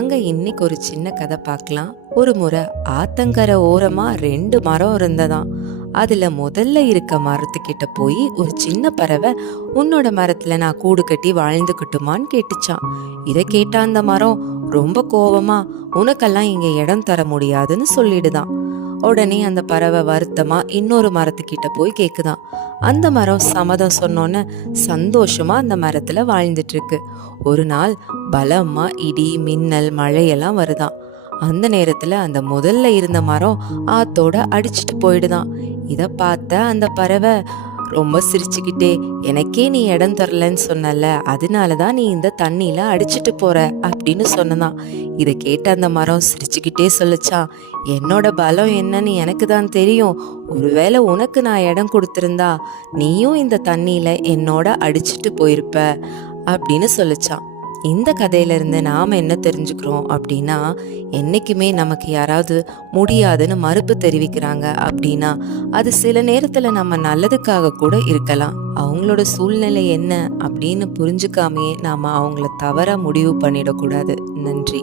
வாங்க இன்னைக்கு ஒரு சின்ன கதை பார்க்கலாம். ஒரு முறை ஆத்தங்கரை ஓரமா 2 மரம் இருந்ததாம். அதுல முதல்ல இருக்க மரத்துக்கிட்ட போய் ஒரு சின்ன பறவை, உன்னோட மரத்துல நான் கூடு கட்டி வாழ்ந்துக்கிட்டுமான்னு கேட்டுச்சான். இதை கேட்ட அந்த மரம் ரொம்ப கோவமா, உனக்கெல்லாம் இங்க இடம் தர முடியாதுன்னு சொல்லிடுதான். உடனே அந்த பறவை வருத்தமா இன்னொரு மரத்துக்கிட்ட போய் கேக்குதான். அந்த மரம் சம்மதம் சொன்னோன்னு சந்தோஷமா அந்த மரத்துல வாழ்ந்துட்டு இருக்கு. ஒரு நாள் பலமா இடி மின்னல் மழையெல்லாம் வருதாம். அந்த நேரத்துல அந்த முதல்ல இருந்த மரம் ஆத்தோட அடிச்சிட்டு போயிடுதான். இத பார்த்த அந்த பறவை ரொம்ப சிரிச்சுக்கிட்டே, எனக்கே நீ இடம் தரலன்னு சொன்னல, அதனாலதான் நீ இந்த தண்ணியில அடிச்சிட்டு போற அப்படின்னு சொன்னதான். இதை கேட்ட அந்த மரம் சிரிச்சுக்கிட்டே சொல்லுச்சான், என்னோட பலம் என்னன்னு எனக்கு தான் தெரியும். ஒருவேளை உனக்கு நான் இடம் கொடுத்திருந்தா நீயும் இந்த தண்ணியில என்னோட அடிச்சிட்டு போயிருப்ப அப்படின்னு சொல்லுச்சான். இந்த கதையிலிருந்து நாம் என்ன தெரிஞ்சுக்கிறோம் அப்படின்னா, என்னைக்குமே நமக்கு யாராவது முடியாதுன்னு மறுப்பு தெரிவிக்கிறாங்க அப்படின்னா அது சில நேரத்தில் நம்ம நல்லதுக்காக கூட இருக்கலாம். அவங்களோட சூழ்நிலை என்ன அப்படின்னு புரிஞ்சுக்காமையே நாம் அவங்கள தவற முடிவு பண்ணிடக்கூடாது. நன்றி.